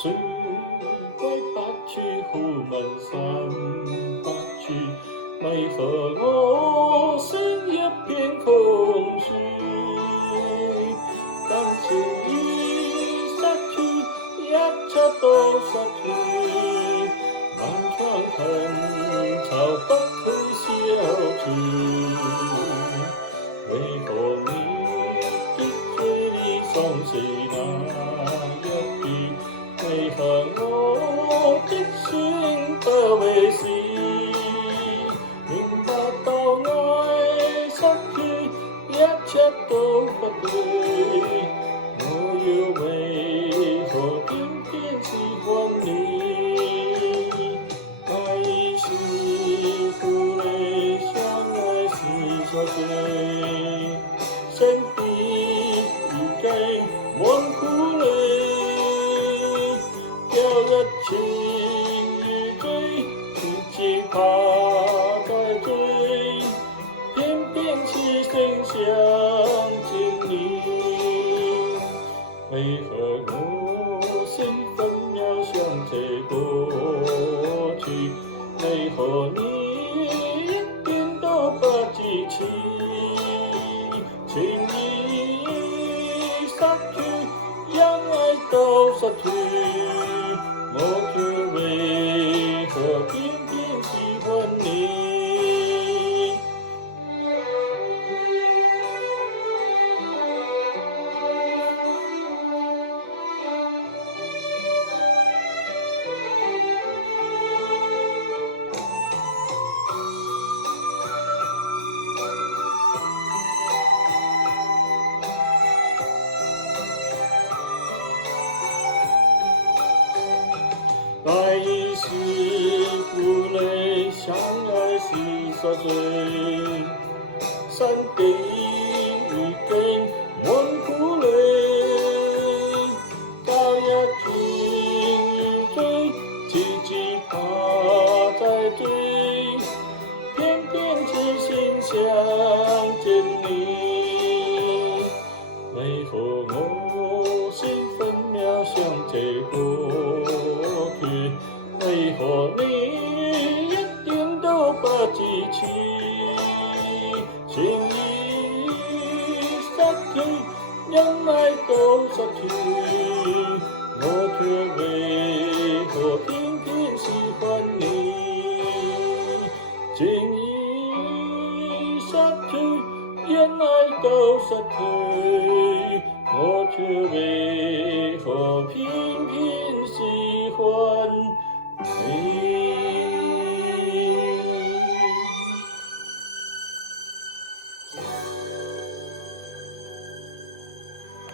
誰歸不處，呼問心不住，為何我心一片空虛？感情已失去，一切都失去，漫長恨愁不去消除。為何你的嘴裡總是那一句？為何我的心不會死？明白到愛失去，一切都不對，我又為何偏偏喜歡你？愛是苦淚，相愛是錯罪，心底已經滿苦淚，叫人情意醉，自己怕再追，偏偏痴心想見你。為何我心分秒像這過去？為何你一點都不記起？情已失去，讓愛都失去，我卻為何偏偏喜歡你？愛是苦淚，相愛是錯罪，心底已經滿苦淚，叫人情意醉，自己怕再追，偏偏痴心想見你。為何我心分秒像這過去？為何你一點都不記起？情已失去，讓愛都失去，我卻為何偏偏喜歡你？情已失去，讓愛都失去，我卻為何偏偏喜歡你？